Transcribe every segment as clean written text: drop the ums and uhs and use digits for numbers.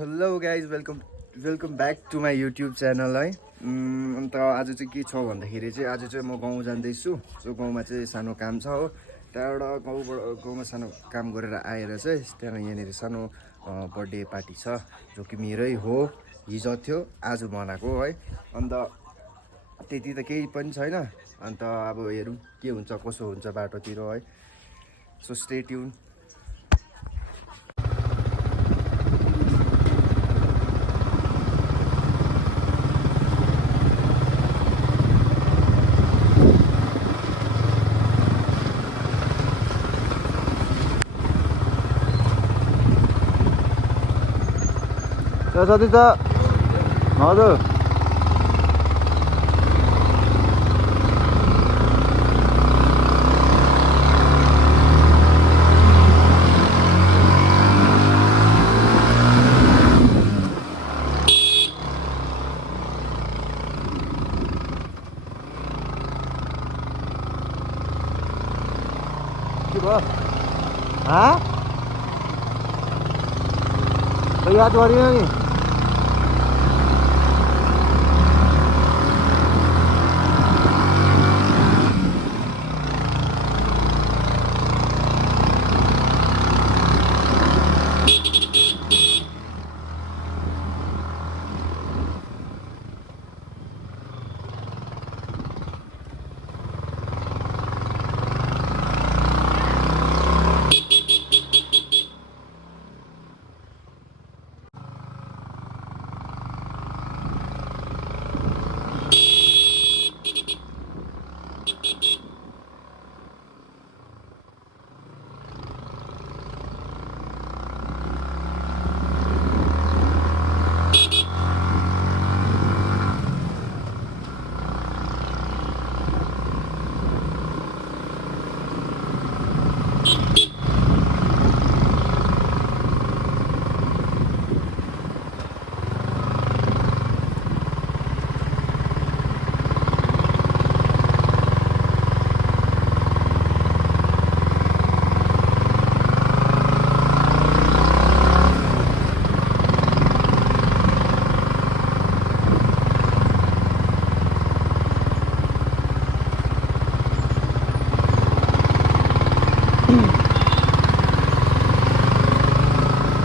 Hello guys welcome back to my YouTube channel है। अन्त आज चाहिँ के छ भन्दाखेरि चाहिँ आज चाहिँ म गाउँ जाँदैछु। सो गाउँमा चाहिँ सानो काम छ हो। त्यहाँबाट गाउँमा सानो काम गरेर आएर चाहिँ त्यहाँ यहाँनिर सानो बर्थडे पार्टी छ जो कि मेरै हो। हिजो थियो आज मनाएको है। अन्त त्यति त केही पनि छैन। अन्त अब हेरौँ के हुन्छ कसो हुन्छ बाटोतिर है। So stay tune. सतीश हजुर के भयो याद गरियो नि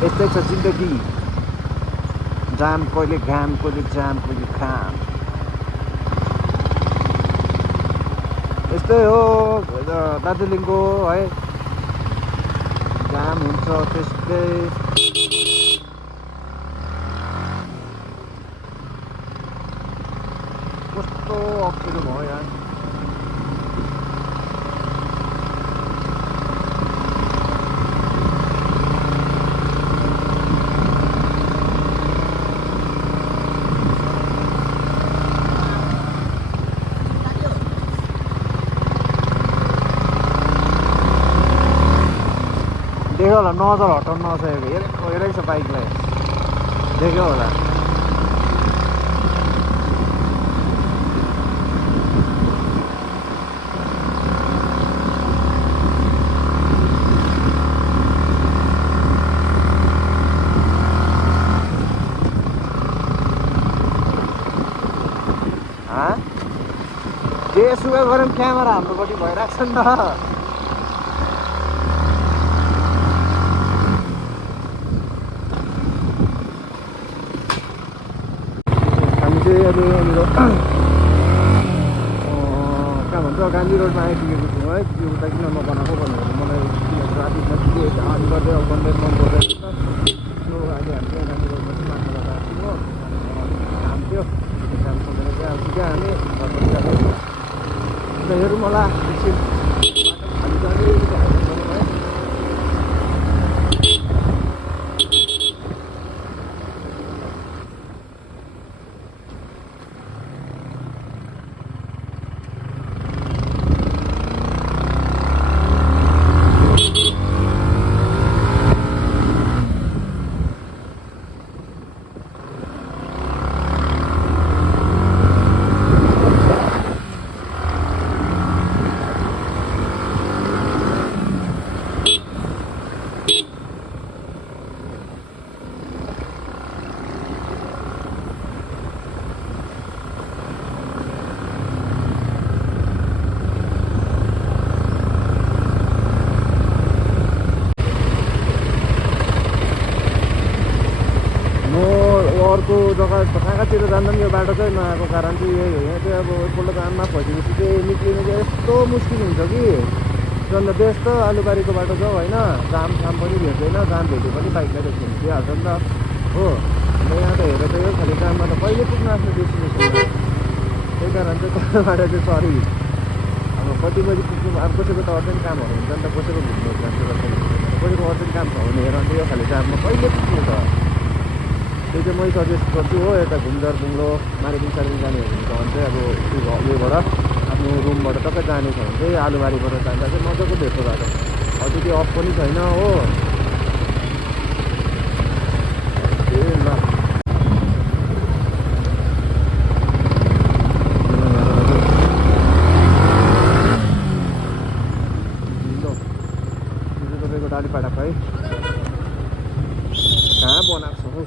यस्तै छ जिन्दगी। जाम कहिले घाम कहिले जाम कहिले खाम यस्तै हो दार्जिलिङको है। जाम हुन्छ त्यस्तै। कस्तो अप्ठ्यारो भयो यार। देख्यो होला नजर हटाउनु नसकेको हेरेको छ बाइकलाई देख्यो होला। जे सुगा गऱ्यौँ क्यामेरा हाम्रोपट्टि भइरहेको छ नि त। यहाँनिर कहाँ भन्छ गान्धी रोडमा आइपुगेको छु है। त्यो उता किन नबनाएको भनेर मलाई ट्राफिकमा के आदि गर्दै बन्दै मन गर्दैछ। सो अहिले हामी चाहिँ गान्धी रोडमा चाहिँ माथि गएर आएको काम थियो। त्यो काम सकेर चाहिँ अब क्या हामी घरपट्टि जाँदैछौँ। अन्त हेरौँ होला एकछिन हामी चाहिँ है। अर्को जग्गा कहाँतिर जाँदा पनि यो बाटो चाहिँ नआएको कारण चाहिँ यही हो। यहाँ चाहिँ अब एकपल्ट जाममा फसेपछि चाहिँ निक्लिनु चाहिँ यस्तो मुस्किल हुन्छ कि अन्त बेस्ट त आलुबारीको बाटो जाऊ होइन, जाम पनि भेट्दैन, जाम भेट्यो पनि बाइकलाई त खिचिहाल्छ नि त हो। अन्त यहाँ त हेरेर त यो खालि जाममा त कहिले पुग्नु आफ्नो डेस्टिनेसनमा, त्यही कारण चाहिँ तलबाट चाहिँ सरी अब कति बजी पुग्नु। अब कसैको त अर्जेन्ट कामहरू हुन्छ नि त, कसैको घुम्नु जान्छ, कसैको अर्जेन्ट काम छ भने हेर अन्त यो खालि जाममा कहिले पुग्नु त। त्यही चाहिँ मै सजेस्ट गर्छु हो, यता घुमजार बुङ्लो मारिदिङ सारिदिङ जानेहरू हुन्छ भने चाहिँ अब उयोबाट आफ्नो रुमबाट टक्कै जाने छ भने चाहिँ आलुबारीबाट जाँदा चाहिँ मजाको भेट्छ बाटो, अझ त्यो अफ पनि छैन हो। ए ल तपाईँको डालीपाडा है कहाँ बनाएको छ हौ।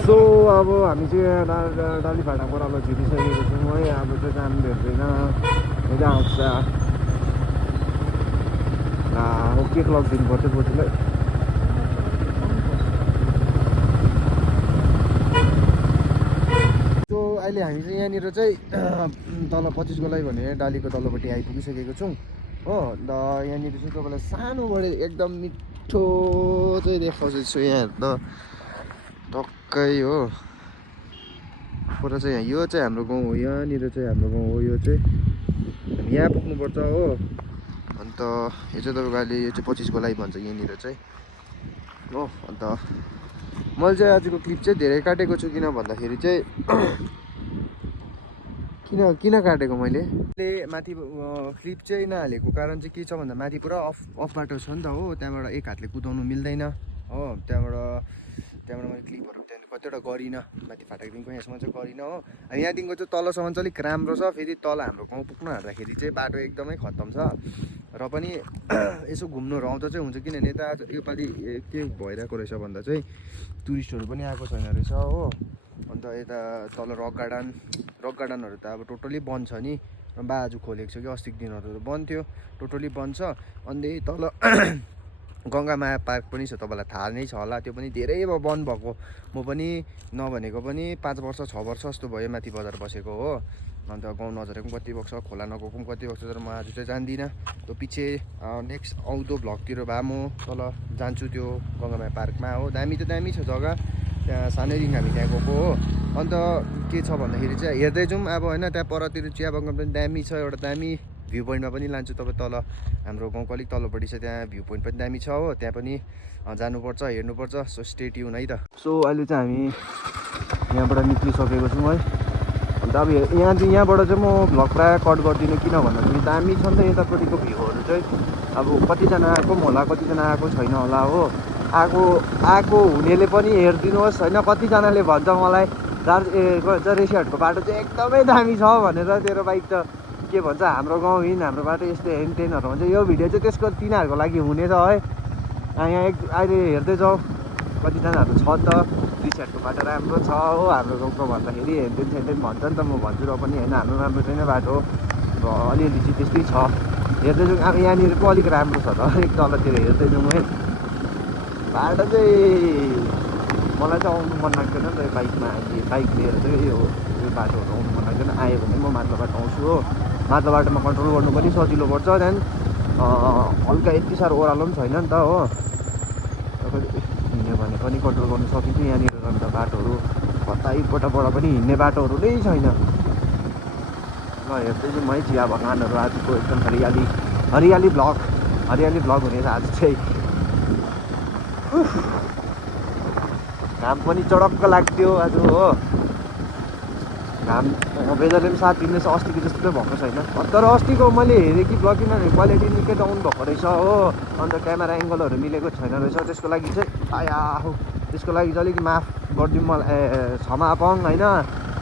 सो अब हामी चाहिँ डालीपाडा बराबर झिकिसकेको छौँ है। अब चाहिँ काम भेट्दैन यता आउँछ हो, केक लगिदिनु पर्थ्यो बोजूलाई। सो अहिले हामी चाहिँ यहाँनिर चाहिँ तल 25 गोलाई भने डालीको तल्लोपट्टि आइपुगिसकेको छौँ हो। अन्त यहाँनिर चाहिँ तपाईँलाई सानोबाट एकदम मिठो चाहिँ देखाउँछु यहाँ त टक्कै हो। पर चाहिँ यो चाहिँ हाम्रो गाउँ हो, यहाँनिर चाहिँ हाम्रो गाउँ हो। यो चाहिँ हामी यहाँ पुग्नुपर्छ हो। अन्त यो चाहिँ तपाईँको अहिले यो चाहिँ 25 गोलाई भन्छ यहाँनिर चाहिँ हो। अन्त मैले चाहिँ आजको क्लिप चाहिँ धेरै काटेको छु, किन भन्दाखेरि चाहिँ किन काटेको मैले माथि क्लिप चाहिँ नहालेको कारण चाहिँ के छ भन्दा माथि पुरा अफ बाटो छ नि त हो। त्यहाँबाट एक हातले कुदाउनु मिल्दैन हो। त्यहाँबाट मैले क्लिपहरू त्यहाँदेखि कतिवटा गरिनँ, माथि फाटकदेखिको यहाँसम्म चाहिँ गरिनँ हो। अनि यहाँदेखिको चाहिँ तलसम्म चाहिँ अलिक राम्रो छ, फेरि तल हाम्रो गाउँ पुग्नु हाल्दाखेरि चाहिँ बाटो एकदमै खत्तम छ। र पनि यसो घुम्नु रहँदो चाहिँ हुन्छ, किनभने यता योपालि के भइरहेको रहेछ भन्दा चाहिँ टुरिस्टहरू पनि आएको छैन रहेछ हो। अन्त यता तल रक गार्डनहरू त अब टोटली बन्द छ नि, आज खोलेको छ कि अस्तिको दिनहरू बन्द थियो, टोटली बन्द छ। अन्त तल गङ्गामाया पार्क पनि छ, तपाईँलाई थाहा नै छ होला, त्यो पनि धेरै बन्द भएको। म पनि नभनेको पनि 5 वर्ष 6 वर्ष जस्तो भयो माथि बजार बसेको हो। अन्त गाउँ नझरेको पनि कति भएको छ, खोला नगएको पनि कति भएको छ, तर म आज चाहिँ जान्दिनँ। त्यो पछि नेक्स्ट आउँदो भ्लगतिर भए म तल जान्छु त्यो गङ्गामाया पार्कमा हो। दामी त दामी छ जग्गा, त्यहाँ सानैदेखि हामी त्यहाँ गएको हो। अन्त के छ भन्दाखेरि चाहिँ हेर्दै जाउँ अब होइन। त्यहाँ परतिर चिया बगान पनि दामी छ, एउटा दामी भ्यू पोइन्टमा पनि लान्छु तपाईँ। तल हाम्रो गाउँको अलिक तल्लोपट्टि छ, त्यहाँ भ्यू पोइन्ट पनि दामी छ हो, त्यहाँ पनि जानुपर्छ, हेर्नुपर्छ। सो स्टे ट्युन है त। सो अहिले चाहिँ हामी यहाँबाट निक्लिसकेको छौँ है। अन्त अब यहाँबाट चाहिँ म भ्लग प्रायः कट गर्दिनँ, किन भन्दाखेरि दामी छ नि त यतापट्टिको भ्यूहरू चाहिँ। अब कतिजना आएको पनि होला, कतिजना आएको छैन होला हो। आएको हुनेले पनि हेरिदिनुहोस् होइन। कतिजनाले भन्छ मलाई रेसियाटको बाटो चाहिँ एकदमै दामी छ भनेर, तेरो बाइक त के भन्छ हाम्रो गाउँ हिँड, हाम्रो बाटो यस्तो हेनटेनहरू भन्छ। यो भिडियो चाहिँ त्यसको तिनीहरूको लागि हुनेछ है। यहाँ अहिले हेर्दै जाऊ, कतिजनाहरू छ त रेसियाटको बाटो राम्रो छ हो हाम्रो गाउँको भन्दाखेरि हेनटेन सेन्टेन भन्छ नि त। म भन्छु र पनि होइन, हाम्रो राम्रो छैन बाटो, अलिअलि चाहिँ त्यस्तै छ। हेर्दै जाउँ, अब यहाँनिर पो अलिक राम्रो छ त, अलिक तलतिर हेर्दै जाउँ है। बाटो चाहिँ मलाई चाहिँ आउनु मन लाग्दैन नि त यो बाइक लिएर चाहिँ। यो बाटोहरू आउनु मन लाग्दैन, आयो भने म माथिल्लो बाटो आउँछु हो। माथिल्लो बाटोमा कन्ट्रोल गर्नु पनि सजिलो पर्छ। त्यहाँदेखि हल्का यति साह्रो ओह्रालो पनि छैन नि त हो। तपाईँले हिँड्यो भने पनि कन्ट्रोल गर्नु सकिन्छ। यहाँनिर अन्त बाटोहरू कतैपट्टबाट पनि हिँड्ने बाटोहरू नै छैन। ल हेर्दै चाहिँ मै चिया बगानहरू आजको एकदम हरियाली भ्लग हुनेछ आज चाहिँ। घाम पनि चडक्क लाग्थ्यो आज हो। घाम वेदरले पनि साथ दिँदैछ, अस्तिको जस्तो चाहिँ भएको छैन। तर अस्तिको मैले हेरेँ कि ब्लग किनभने क्वालिटी निकै डाउन भएको रहेछ हो। अन्त क्यामेरा एङ्गलहरू मिलेको छैन रहेछ, त्यसको लागि चाहिँ त्यसको लागि चाहिँ अलिक माफ गरिदिउँ मलाई, क्षमा पाऊँ होइन।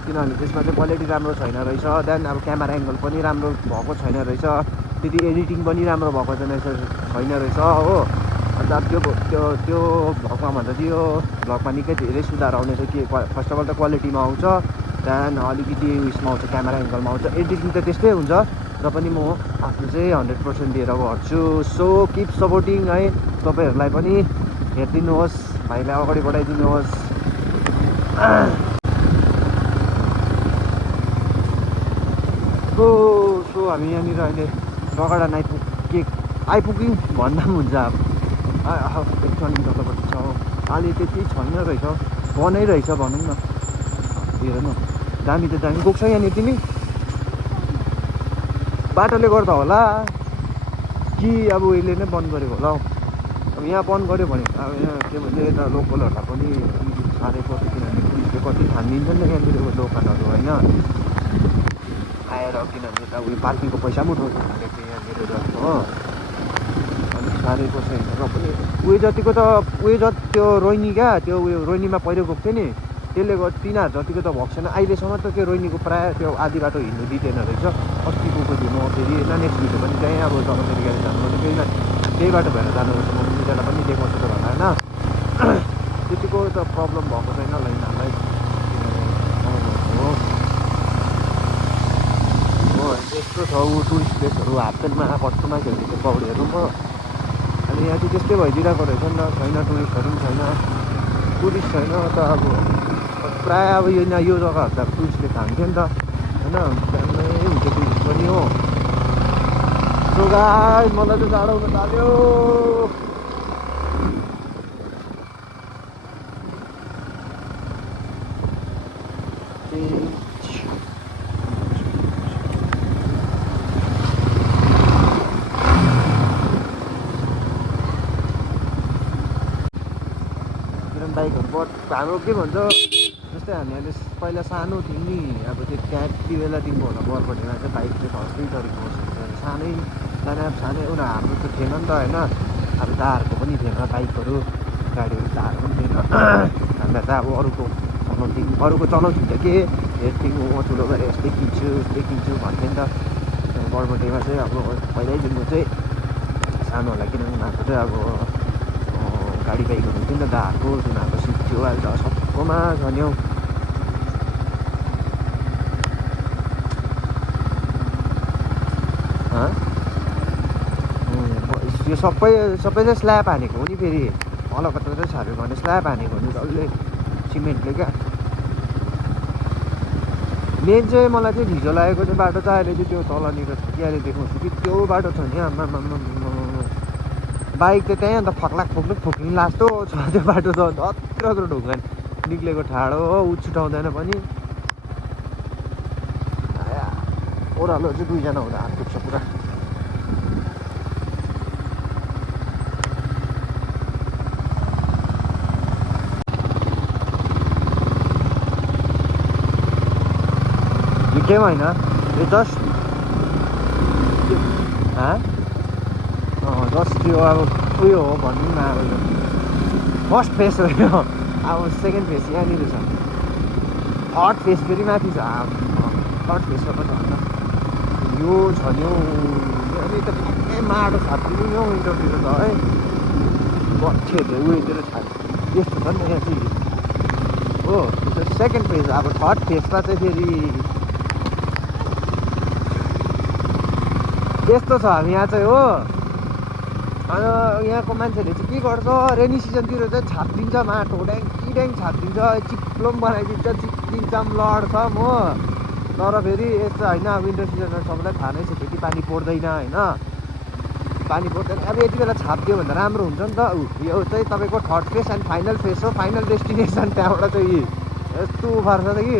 किनभने त्यसमा चाहिँ क्वालिटी राम्रो छैन रहेछ। त्यहाँदेखि अब क्यामेरा एङ्गल पनि राम्रो भएको छैन रहेछ, त्यति एडिटिङ पनि राम्रो भएको छैन रहेछ हो। अन्त अब त्यो भ्लगमा भन्दा चाहिँ यो भ्लगमा निकै धेरै सुधार आउनेछ कि फर्स्ट अफ अल त क्वालिटीमा आउँछ, त्यहाँदेखि अलिकति उयसमा आउँछ, क्यामेरा एङ्गलमा आउँछ, एडिटिङ त त्यस्तै हुन्छ र पनि म आफ्नो चाहिँ 100% दिएर गर्छु। सो किप सपोर्टिङ है, तपाईँहरूलाई पनि हेरिदिनुहोस्, भाइलाई अगाडि बढाइदिनुहोस्। सो हामी यहाँनिर अहिले रगडा आइपुग्यौँ भन्दा पनि हुन्छ। अब इलेक्ट्रोनिक जतापट्टि छ अहिले त्यति छैन रहेछ, बनाइरहेछ भनौँ न। हेर न, दामी त दामी गएको छ यहाँनिर। तिमी बाटोले गर्दा होला कि अब उहिले नै बन्द गरेको होला हौ। अब यहाँ बन्द गऱ्यो भने अब यहाँ के भन्छ यता लोकलहरूलाई पनि साह्रै पर्छ, किनभने पुलिसले कति थामिदिन्छ नि त यहाँनिरको दोकानहरू होइन आएर, किनभने यता उयो पार्किङको पैसा पनि उठाउँछ थालेको यहाँनिर जस्तो हो, अलिक साह्रै पर्छ होइन। र पनि उयो जतिको त त्यो रोहिनी क्या, त्यो उयो रोहिनीमा पहिरो गएको थियो नि, त्यसले गर्दा तिनीहरू जतिको त भएको छैन अहिलेसम्म त। त्यो रोहिनीको प्रायः त्यो आधी बाटो हिँड्नु दिँदैन रहेछ। अस्तिको दिन म फेरि नेक्स्ट भिडियो पनि त्यहीँ अब जलपाइगुडी गाडी जानुपर्छ, फेरि त्यही बाटो भएर जानुपर्छ। म तिनीहरूलाई पनि देखाउँछु त होला होइन, त्यतिको त प्रब्लम भएको छैन होला यिनीहरूलाई। हो यस्तो छ ऊ टुरिस्ट प्लेसहरू हाफटेलमा कत्रोमा खेल्दैछ पौडीहरू म। अनि यहाँ चाहिँ त्यस्तै भइदिरहेको रहेछ नि त, छैन टुरिस्टहरू पनि छैन, टुरिस्ट छैन त। अब प्रायः अब यो जग्गाहरू त अब टुरिस्टले खान्थ्यो नि त होइन, बिहानै हुन्छ टुरिस्ट पनि हो। सो गाइस मलाई त जाडो हुन थाल्यो। बाइकहरू हाम्रो के भन्छ, जस्तै हामी अहिले पहिला सानो थियौँ नि, अब त्यो बेलादेखिको होला बरबटीमा चाहिँ बाइक चाहिँ फर्स्टै थरीको सानै सानै हाम्रो त थिएन नि त होइन। अब दाहरूको पनि थिएन बाइकहरू, गाडीहरू दाहरू पनि थिएन। हामीलाई त अब अरूको चलाउँथ्यो त के हेर्थ्यौँ, म ठुलो गरेर यस्तै किन्छु भन्थ्यो नि त। बरबटीमा चाहिँ अब पहिल्यैदेखिको चाहिँ सानोहरूलाई किनभने उनीहरूको चाहिँ अब गाडी बाइकहरू हुन्थ्यो नि त दाहरूको, उनीहरूको सिक्थ्यो। अहिले त सबकोमा छ नि हौ। यो सबै चाहिँ स्ल्याब हानेको हो नि, फेरि अलकत्ता चाहिँ छार्यो भने स्ल्याब हानेको हो नि डल्लै सिमेन्टले क्या। मेन चाहिँ मलाई चाहिँ ढिजो लागेको चाहिँ बाटो चाहिँ अहिले चाहिँ त्यो तलनिर छ कि, अहिले देख्नुहोस् कि त्यो बाटो छ नि आमा बाइक त त्यहीँ अन्त फक्लाक ठोक्लिन लास्तो छ त्यो बाटो त। अत्रो ढुङ्गा निक्लेको ठाडो हो, छुटाउँदैन पनि। ओह्रालो चाहिँ दुईजना हुँदा हात दुख्छ पुरा। झिकेम होइन यो जस्ट जस्ट त्यो अब उयो हो भनौँ न, अब यो फर्स्ट फेस हो यो। अब सेकेन्ड फेस यहाँनिर छ, थर्ड फेस फेरि माथि छ। थर्ड फेसमा पनि छ यो छ नि हौ। अनि त ठ्याक्कै माटो छापिदिनु नि हौ इन्टरतिर त है, गठेहरूले उयोतिर छाप्यो यस्तो छ नि यहाँ चाहिँ हो। त्यो सेकेन्ड फेज। अब थर्ड फेजमा चाहिँ फेरि यस्तो छ हामी यहाँ चाहिँ हो। यहाँको मान्छेहरूले चाहिँ के गर्छ, रेनी सिजनतिर चाहिँ छापिदिन्छ माटो, ड्याङ छापिदिन्छ, चिप्लो पनि बनाइदिन्छ, चिप्लिन्छ पनि लड्छ हो। तर फेरि यस्तो होइन, अब विन्टर सिजनमा सबैलाई थाहा नै छ त्यति पानी पर्दैन होइन, पानी पर्दैन। अब यति बेला छापिदियो भने त राम्रो हुन्छ नि त। यो चाहिँ तपाईँको third phase and final phase हो, फाइनल डेस्टिनेसन। त्यहाँबाट चाहिँ यस्तो उफार छ त कि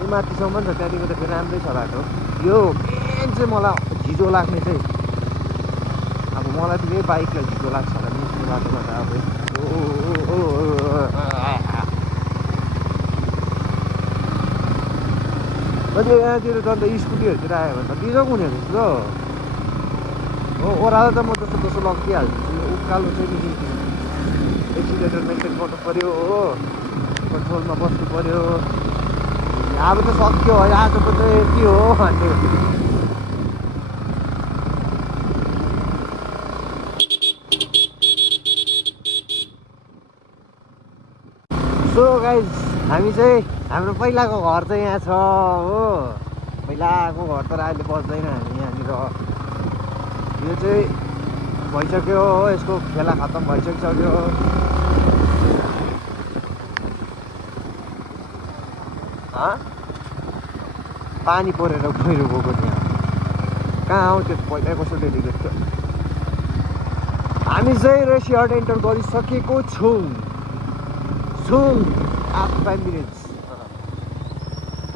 यो माथिसम्म छ, त्यहाँदेखि त फेरि राम्रै छ बाटो। यो मेन चाहिँ मलाई झिजो लाग्ने चाहिँ, अब मलाई त यही बाइकलाई झिजो लाग्छ होला नि यस्तो बाटोमा त। अब अझै यहाँतिर झन् त स्कुटीहरूतिर आयो भने त बिजोग हुने रहेछ हो। ओह्रालो त म जस्तो लगिहाल्छु, उकालो चाहिँ नि एक्सिलेटर मेन्टेन गर्नु पऱ्यो हो, कन्ट्रोलमा बस्नु पऱ्यो। अब त सक्यो आजको चाहिँ यति हो भन्ने। सो गाइज हामी चाहिँ हाम्रो पहिलाको घर चाहिँ यहाँ छ हो। पहिलाको घर तर अहिले बस्दैन हामी यहाँनिर। यो चाहिँ भइसक्यो हो, यसको खेला खत्तम भइसकिसक्यो। पानी परेर पहिरो गएको त्यहाँ कहाँ हो त्यो पहिला कसो डेलिभेट थियो। हामी चाहिँ रेसियार्ड एन्टर गरिसकेको छौँ आफ्टर 5 मिनट्स।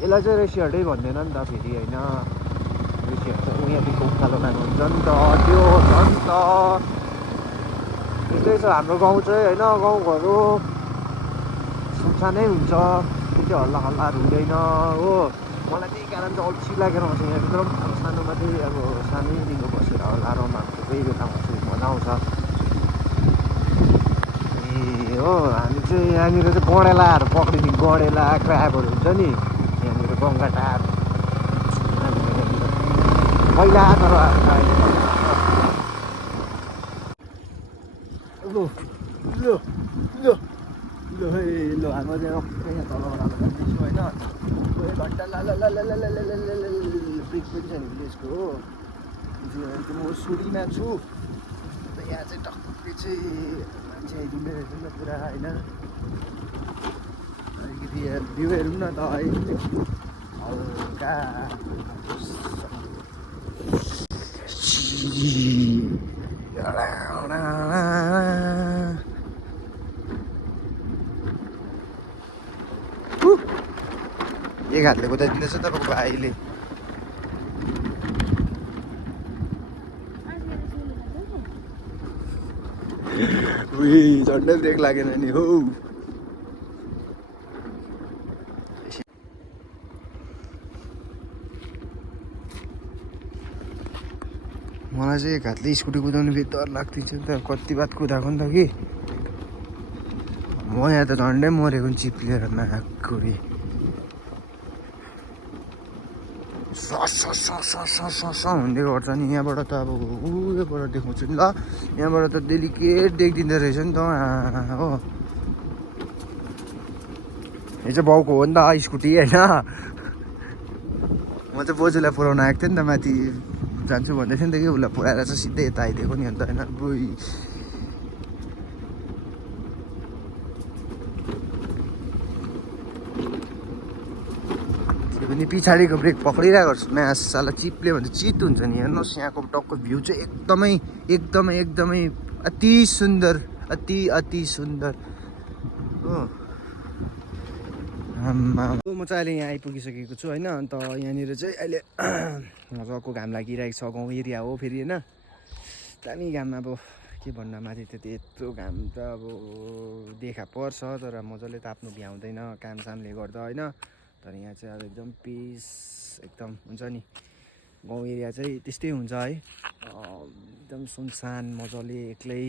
यसलाई चाहिँ रेसियार्डै भन्दैन नि त फेरि होइन। रेसियार्ड चाहिँ उहाँदेखिको उकालो लानुहुन्छ नि त, त्यो छ नि त। त्यस्तै छ हाम्रो गाउँ चाहिँ होइन। गाउँघरहरू सुनसानै हुन्छ, त्यो हल्ला हल्लाहरू हुँदैन हो। मलाई त्यही कारण चाहिँ अल्छी लागेर आउँछ यहाँभित्र। अब सानोमा चाहिँ अब सानैदेखिको बसेर होला रमाएको कोही बेलामा चाहिँ मजा आउँछ ए हो। हामी चाहिँ यहाँनिर चाहिँ गडेलाहरू पक्रिने, गडेला क्राबहरू हुन्छ नि यहाँनिर, गङ्गाटार पहिला तर ल हाम्रो चाहिँ यहाँ तलबाट जाँदैछु होइन। घन्टा ब्रेक पनि छ नि भिलेजको हो। म सुरीमा छु। यहाँ चाहिँ टक्कै चाहिँ मान्छे आइदिँदै रहेछ नि त पुरा होइन। अलिकति भ्यू हेरौँ न त हल्का। एक हातले कुदाइदिँदैछ तपाईँको भाइले। झन्डै ब्रेक लागेन नि हो। मलाई चाहिँ एक हातले स्कुटी कुदाउनु फेरि डर लाग्दैछ नि त। कति बात कुदाएको नि त कि म यहाँ त झन्डै मरेको नि चिप्लिएर नाककुरी। हुँदै गर्छ नि यहाँबाट त। अब उयोबाट देखाउँछु नि ल। यहाँबाट त डेलिकेट देखिदिँदो रहेछ नि त हो। यो चाहिँ बाउको हो नि त स्कुटी होइन। म चाहिँ बोजूलाई पुऱ्याउन आएको थिएँ नि त, माथि जान्छु भन्दै थियो नि त कि। उसलाई पुऱ्याएर चाहिँ सिधै यता आइदिएको नि अन्त होइन। बुई पनि पछाडिको ब्रेक पक्रिरहेको छु। म्यास साला चिप्ले भने चित हुन्छ नि। हेर्नुहोस् यहाँको टक्क भ्यू चाहिँ एकदमै अति सुन्दर, अति सुन्दर हो। म चाहिँ अहिले यहाँ आइपुगिसकेको छु होइन। अन्त यहाँनिर चाहिँ अहिले मजाको घाम लागिरहेको छ। गाउँ एरिया हो फेरि होइन। दामी घाम। अब के भन्नु, माथि त यत्रो घाम त अब देखा पर्छ तर मजाले ताप्नु भ्याउँदैन कामसामले गर्दा होइन। तर यहाँ चाहिँ अब एकदम पिस एकदम हुन्छ नि। गाउँ एरिया चाहिँ त्यस्तै हुन्छ है। एकदम सुनसान मजाले एक्लै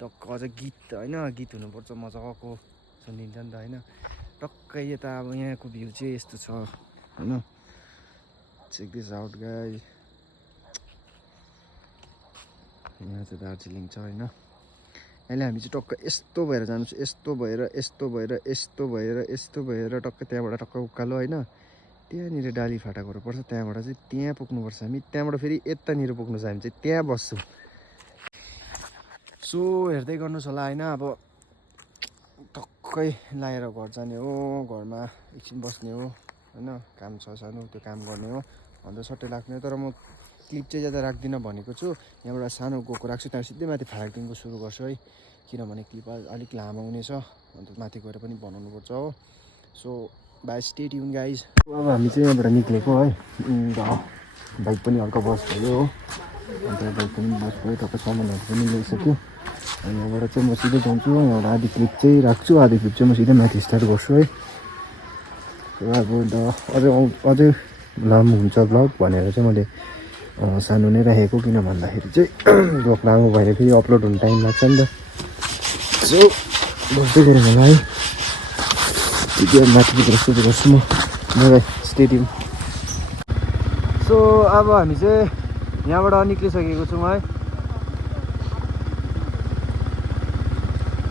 टक्क। अझ गीत होइन, गीत हुनुपर्छ मजाको सुनिन्छ नि त होइन। टक्कै यता अब यहाँको भ्यू चाहिँ यस्तो छ होइन। Check this out guys. यहाँ चाहिँ दार्जिलिङ छ होइन। अहिले हामी चाहिँ टक्क यस्तो भएर जानुपर्छ। यस्तो भएर टक्क त्यहाँबाट टक्क उकालो होइन। त्यहाँनिर डाली फाटाकोहरू पर्छ। त्यहाँबाट चाहिँ त्यहाँ पुग्नुपर्छ हामी। त्यहाँबाट फेरि यतानिर पुग्नु छ हामी चाहिँ त्यहाँ बस्छौँ। सो हेर्दै गर्नुहोस् होला होइन। अब टक्कै लाएर घर जाने हो। घरमा एकछिन बस्ने हो होइन। काम छ सानो त्यो काम गर्ने हो। अन्त सट्टै लाग्ने हो। तर म क्लिप चाहिँ ज्यादा राख्दिनँ भनेको छु। यहाँबाट सानो गएको राख्छु, त्यहाँ सिधै माथि फाराकदेखिको सुरु गर्छु है। किनभने क्लिप अलिक लामो हुनेछ। अन्त माथि गएर पनि बनाउनुपर्छ हो। So by stay tune guys. अब हामी चाहिँ यहाँबाट निक्लेको है। बाइक पनि हल्का बस भयो हो। अन्त बाइक पनि बस भयो। टक्कै सामानहरू पनि ल्याइसक्यो। अनि यहाँबाट चाहिँ म सिधै जान्छु। यहाँबाट आधी क्लिप चाहिँ राख्छु, आधी क्लिप चाहिँ म सिधै माथि स्टार्ट गर्छु है। अब अझै लामो हुन्छ ब्लग भनेर चाहिँ मैले सानो नै राखेको। किन भन्दाखेरि चाहिँ ब्लग लामो भएर फेरि अपलोड हुनु टाइम लाग्छ नि त। सो बस्दै गरौँ होला है। माथितिर सुरु गर्छु म। स्टेडियम। सो अब हामी चाहिँ यहाँबाट निक्लिसकेको छौँ है।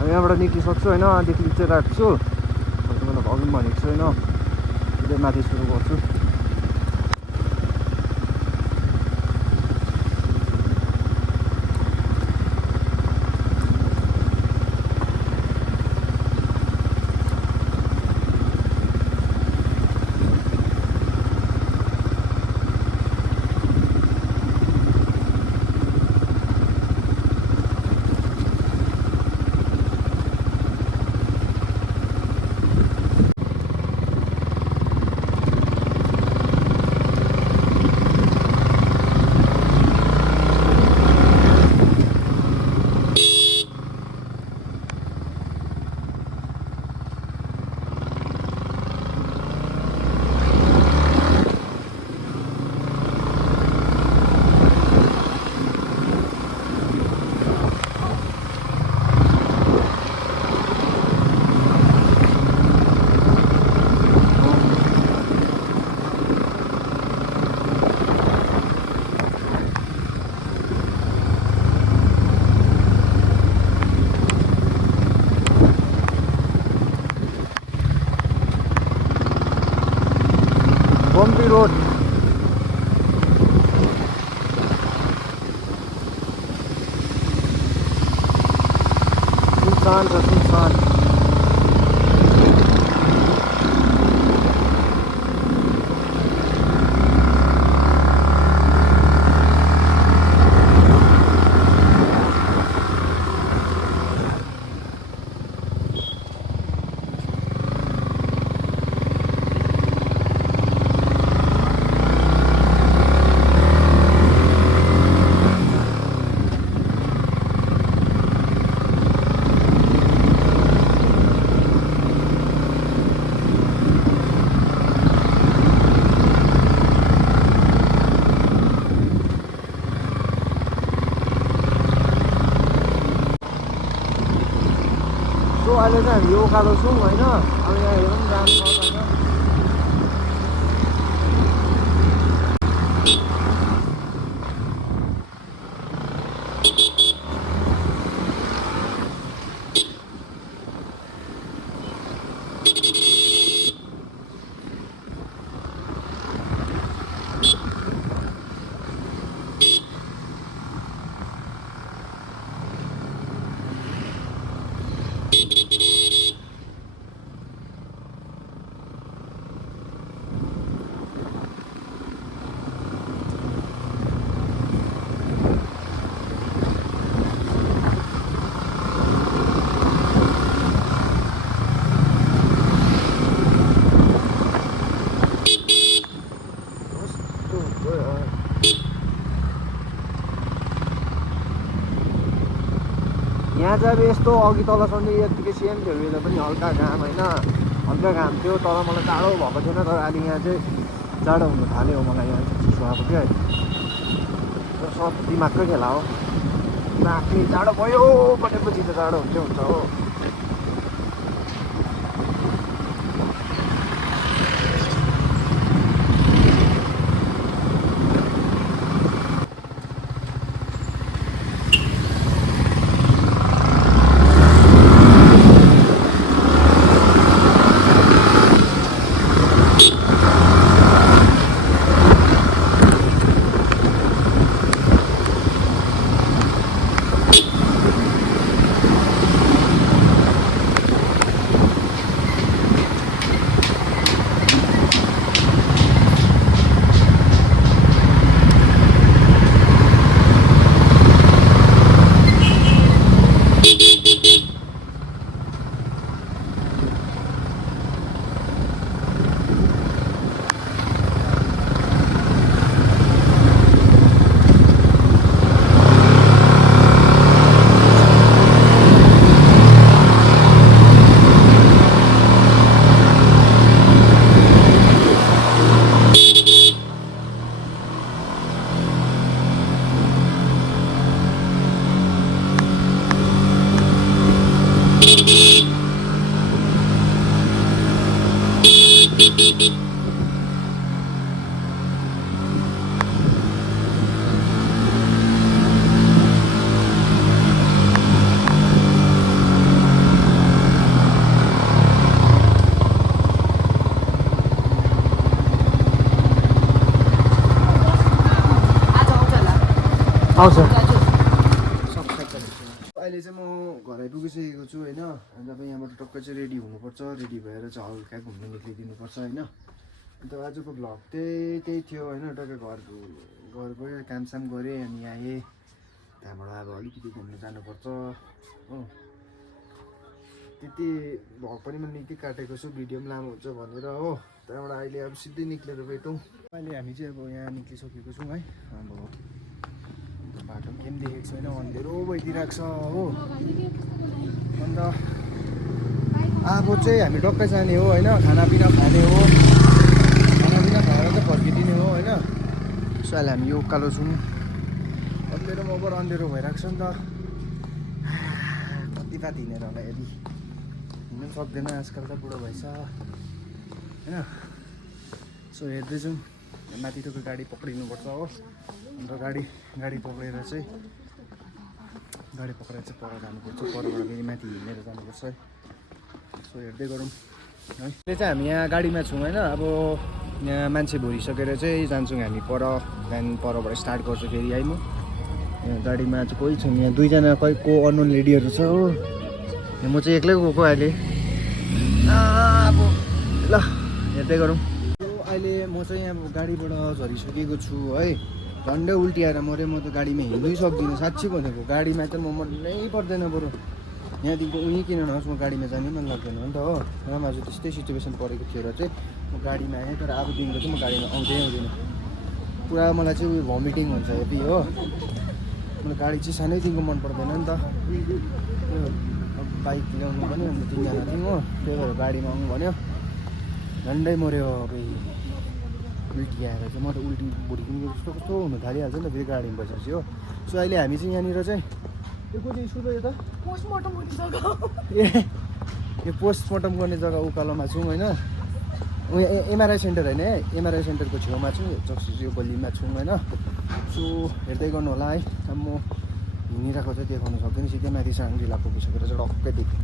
यहाँबाट निक्लिसक्छु होइन। आधी क्लिप चाहिँ राख्छु। अघि पनि भनेको छु होइन, सिधै माथि सुरु गर्छु। बम्पी रोड सुनसान छ, सुनसान। अहिले चाहिँ हामी उकालो छौँ होइन। अब यहाँ हेरौँ जानु पर्दैन। यहाँ चाहिँ अब यस्तो अघि तलसम्म यतिकै सेम थियो, वेदर पनि हल्का घाम होइन, हल्का घाम थियो। तर मलाई जाडो भएको थिएन, तर अहिले यहाँ चाहिँ जाडो हुनु थाल्यो। मलाई यहाँ चाहिँ चिसो आएको क्या, सब दिमागकै खेला हो। दिमागले जाडो भयो भनेपछि त जाडो हुन्छ हो। आउँछ अहिले चाहिँ म घर आइपुगिसकेको छु होइन। अन्त अब यहाँबाट टक्कै चाहिँ रेडी हुनुपर्छ, रेडी भएर चाहिँ हल्का घुम्न निक्लिदिनुपर्छ होइन। अन्त आजको भ्लग त्यही थियो होइन। टक्कै घर गयो, कामसाम गरेँ अनि आएँ। त्यहाँबाट अब अलिकति घुम्न जानुपर्छ हो। त्यति भ्लग पनि मैले निकै काटेको छु, भिडियो पनि लामो हुन्छ भनेर हो। त्यहाँबाट अहिले अब सिधै निक्लेर भेटौँ। अहिले हामी चाहिँ अब यहाँ निक्लिसकेको छौँ है। अब बाटो पनि केही देखेको छैन, अँधेरो भइदिरहेको छ हो। अन्त अब चाहिँ हामी टक्कै जाने हो होइन। खानापिना खाने हो, खानापिना खाएर चाहिँ फर्किदिने हो होइन। सो अहिले हामी यो उकालो छौँ। अँधेरोमा ओभर अँधेरो भइरहेको छ नि त। कति बात हिँडेर होला, यदि हिँड्नु पनि सक्दैन आजकल त, बुढो भएछ होइन। सो हेर्दैछौँ माथि टक्कै गाडी पक्रिनुपर्छ हो। अन्त गाडी पक्रेर चाहिँ पर जानुपर्छ, परबाट फेरि माथि हिँडेर जानुपर्छ है। सो हेर्दै गरौँ है। अहिले चाहिँ हामी यहाँ गाडीमा छौँ होइन। अब यहाँ मान्छे भरिसकेर चाहिँ जान्छौँ हामी पर, त्यहाँदेखि परबाट स्टार्ट गर्छु फेरि है। म यहाँ गाडीमा चाहिँ कोही छैन, यहाँ दुईजना खै को अननोन लेडीहरू छ हो। म चाहिँ एक्लै गएको अहिले। अब ल हेर्दै गरौँ। अहिले म चाहिँ यहाँ गाडीबाट झरिसकेको छु है। झन्डै उल्टी आएर मऱ्यो, म त गाडीमा हिँड्नै सक्दिनँ साँच्ची भनेको। गाडीमा चाहिँ म मनै पर्दैन बरु। यहाँदेखिको उहीँ किन नहोस्, म गाडीमा जानै मन लाग्दैन नि त हो। र आज त्यस्तै सिचुएसन परेको थियो र चाहिँ म गाडीमा आएँ। तर अबदेखिको चाहिँ म गाडीमा आउँदैन। पुरा मलाई चाहिँ उयो भमिटिङ हुन्छ यति हो। मलाई गाडी चाहिँ सानैदेखिको मन पर्दैन नि त। बाइक ल्याउनु पनि अन्त 3जना थियौँ हो। त्यही भएर गाडीमा आउनु भन्यो, झन्डै मऱ्यो। अब उल्टी आएर चाहिँ म त उल्टी भुँडीको कस्तो हुनु थालिहाल्छ नि त फेरि गाडीमा बसेपछि हो। सो अहिले हामी चाहिँ यहाँनिर चाहिँ यो को चाहिँ स्कुल यो त पोस्टमार्टम गर्ने जग्गा यो पोस्टमार्टम गर्ने जग्गा उकालोमा छौँ होइन। एमआरआई सेन्टर होइन, एमआरआई सेन्टरको छेउमा छौँ, यो गल्लीमा छौँ होइन। सो हेर्दै गर्नु होला है। अब म हिँडिरहेको चाहिँ देखाउनु सक्दैन, सिधै माथि साङ्ग्रिला पुगिसकेर चाहिँ टक्कै देख्छु।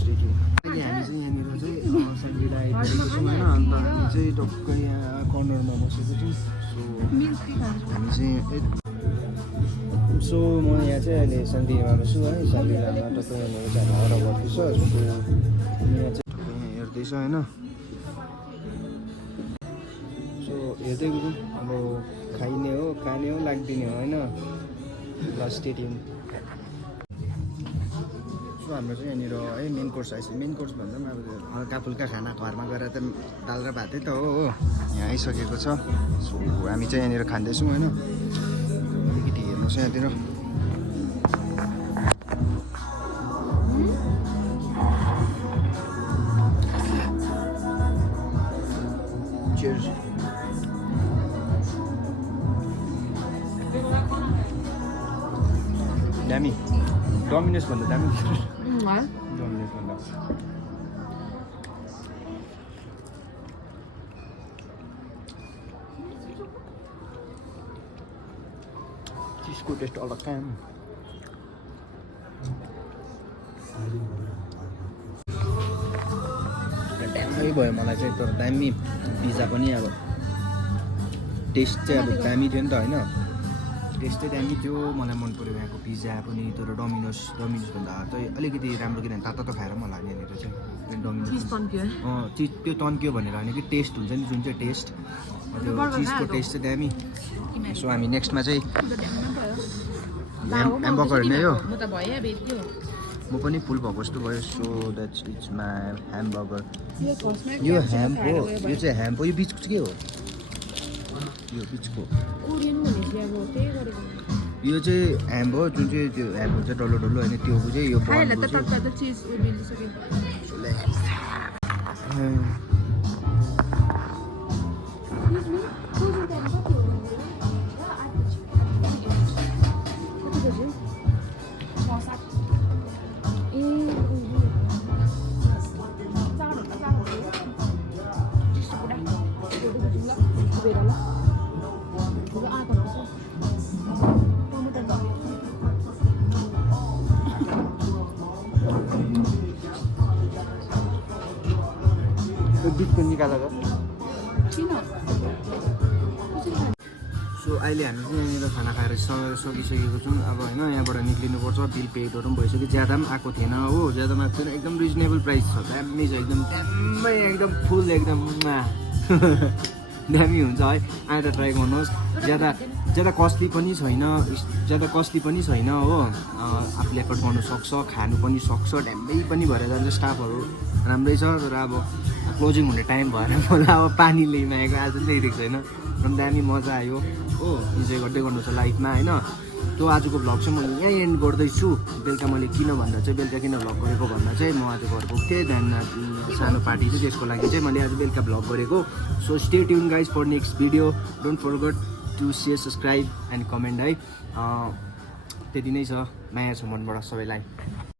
अहिले हामी चाहिँ यहाँनिर चाहिँ साङ्ग्रिला आइपुगेको छौँ होइन। अन्त हामी चाहिँ टक्कै यहाँ कर्नरमा बसेको छौँ। सो हामी चाहिँ म यहाँ चाहिँ अहिले साङ्ग्रिलामा छु है। साङ्ग्रिलामा टक्कै यहाँनिर चाहिँ हामी अर गर्दैछ। सो यहाँ चाहिँ टक्कै यहाँ हेर्दैछ होइन। सो हेर्दै गरौँ अब खाइने हो, खाने हो, लाग्दिने हो होइन। ल स्टेडियम हाम्रो चाहिँ यहाँनिर है मेन कोर्स आइसक्यो। मेन कोर्स भन्दा पनि अब हल्का फुल्का खाना घरमा गएर त दाल र भातै त हो। यहाँ आइसकेको छ। सो हामी चाहिँ यहाँनिर खाँदैछौँ होइन। अलिकति हेर्नुहोस् यहाँतिर। दामी, डोमिनोस भन्दा दामी। डोमिनोस भन्दा चिजको टेस्ट अलग क्या। दामी भयो मलाई चाहिँ, तर दामी पिज्जा पनि अब टेस्ट चाहिँ अब दामी थियो नि त होइन। टेस्ट चाहिँ दामी थियो, मलाई मन पऱ्यो यहाँको पिज्जा पनि। तर डोमिनोसभन्दा चाहिँ अलिकति राम्रो, किनभने तातो त खाएर मलाई यहाँनिर चाहिँ डोमिनोस चिज त्यो तन्क्यो भनेर होइन कि टेस्ट हुन्छ नि, जुन चाहिँ टेस्ट त्यो चिजको टेस्ट चाहिँ दामी। सो हामी नेक्स्टमा चाहिँ ह्यामबर्गर नै हो। म पनि फुल भएको जस्तो भयो। So that's it's my hamburger. यो ह्याम हो, यो चाहिँ ह्याम हो। यो बिचको चाहिँ के हो? यो बिचको यो चाहिँ ह्याम हो, जुन चाहिँ त्यो ह्याम हुन्छ डल्लो डल्लो होइन, त्यो चाहिँ यो बिचको निकालेर। सो सो अहिले हामी चाहिँ यहाँनिर खाना खाएर सकिसकेको छौँ अब होइन यहाँबाट निक्लिनुपर्छ बिल पेडहरू पनि भइसक्यो ज्यादा पनि आएको थिएन हो ज्यादा पनि आएको थिएन एकदम रिजनेबल प्राइस छ दामी छ एकदम दामी एकदम फुल एकदम दामी हुन्छ है आएर ट्राई गर्नुहोस् ज्यादा कस्टली पनि छैन हो आफूले एफोर्ड गर्नु सक्छ खानु पनि सक्छ ड्याम्मै पनि भएर जान्छ स्टाफहरू राम्रै छ तर अब क्लोजिङ हुने टाइम भएर मलाई अब पानी ल्याइमागेको आज ल्याइदिएको छैन एकदम दामी मजा आयो हो इन्जोय गर्दै गर्नु छ लाइफमा होइन त्यो आजको भ्लग चाहिँ म यहीँ एन्ड गर्दैछु बेलुका मैले किन भ्लग गरेको भन्दा चाहिँ म आज घर गएको थिएँ ध्यानमा सानो पार्टी थियो त्यसको लागि चाहिँ मैले आज बेलुका भ्लग गरेको so stay tune guys for next video don't forget to share subscribe and comment है त्यति नै छ माया छ मनबाट सबैलाई